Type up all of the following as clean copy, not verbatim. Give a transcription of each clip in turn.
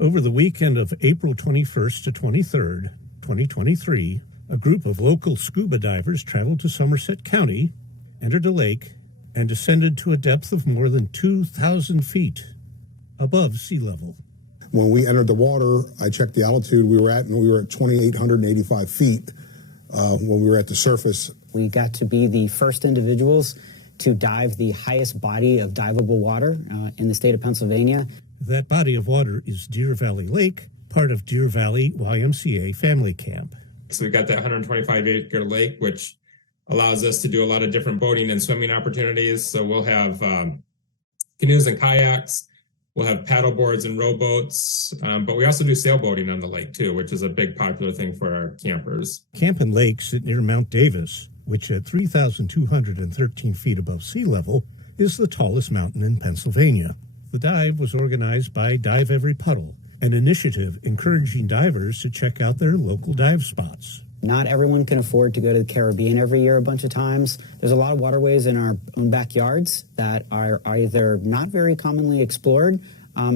Over the weekend of April 21st to 23rd, 2023, a group of local scuba divers traveled to Somerset County, entered a lake, and descended to a depth of more than 2,000 feet above sea level. When we entered the water, I checked the altitude we were at, and we were at 2,885 feet when we were at the surface. We got to be the first individuals to dive the highest body of diveable water in the state of Pennsylvania. That body of water is Deer Valley Lake, part of Deer Valley YMCA Family Camp. So we've got that 125-acre lake, which allows us to do a lot of different boating and swimming opportunities. So we'll have canoes and kayaks. We'll have paddle boards and rowboats, but we also do sailboating on the lake, too, which is a big popular thing for our campers. Camp and Lake sit near Mount Davis, which at 3,213 feet above sea level is the tallest mountain in Pennsylvania. The dive was organized by Dive Every Puddle, an initiative encouraging divers to check out their local dive spots. Not everyone can afford to go to the Caribbean every year a bunch of times. There's a lot of waterways in our own backyards that are either not very commonly explored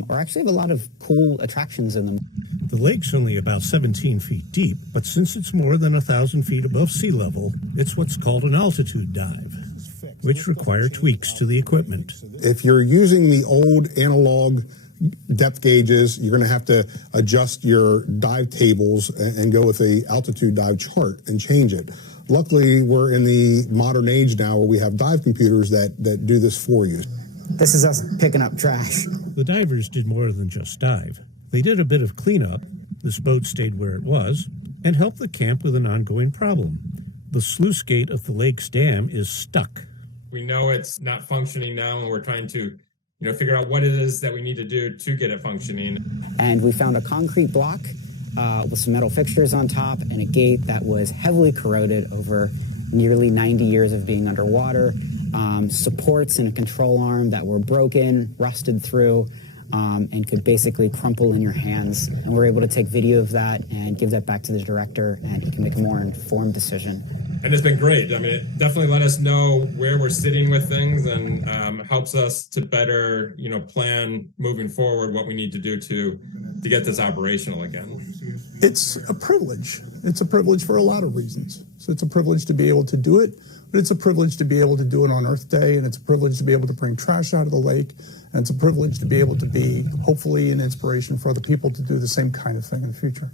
or actually have a lot of cool attractions in them. The lake's only about 17 feet deep, but since it's more than 1,000 feet above sea level, it's what's called an altitude dive, which require tweaks to the equipment. If you're using the old analog depth gauges, you're going to have to adjust your dive tables and go with a altitude dive chart and change it. Luckily, we're in the modern age now where we have dive computers that do this for you. This is us picking up trash. The divers did more than just dive. They did a bit of cleanup. This boat stayed where it was and helped the camp with an ongoing problem. The sluice gate of the lake's dam is stuck. We know it's not functioning now, and we're trying to figure out what it is that we need to do to get it functioning. And we found a concrete block with some metal fixtures on top and a gate that was heavily corroded over nearly 90 years of being underwater, supports and a control arm that were broken, rusted through, and could basically crumple in your hands. And we're able to take video of that and give that back to the director, and he can make a more informed decision. And it's been great. I mean, it definitely let us know where we're sitting with things, and helps us to better, plan moving forward what we need to do to get this operational again. It's a privilege. It's a privilege for a lot of reasons. So it's a privilege to be able to do it, but it's a privilege to be able to do it on Earth Day, and it's a privilege to be able to bring trash out of the lake, and it's a privilege to be able to be, hopefully, an inspiration for other people to do the same kind of thing in the future.